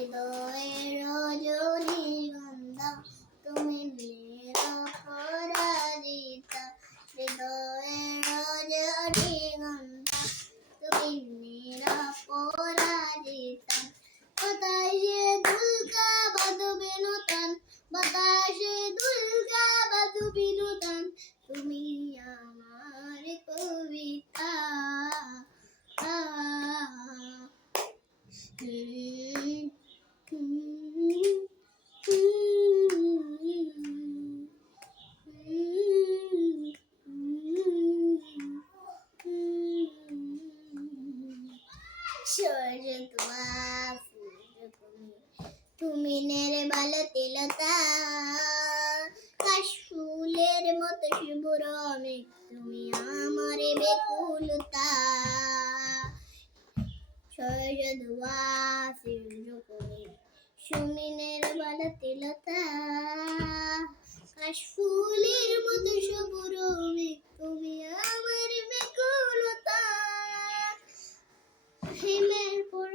হৃদয়ের রজনীগন্ধা তুমি নিরপরাজিতা, হৃদয়ের রজনীগন্ধা তুমি নিরপরাজিতা। বাতাসে দুলকা বাজবে নূতন, বাতাসে দুলকা বাজবে নূতন, তুমি আমার কবিতা। তুমি নির্মলতি লতা, কাশফুলের মতো শুভ্র মেঘ, তুমি আমার বেকুলতা। তুমি নির্মলতি লতা, কাশফুলের মতো শুভ্র মেঘ, তুমি আমার বেকুলতা। হিমের পর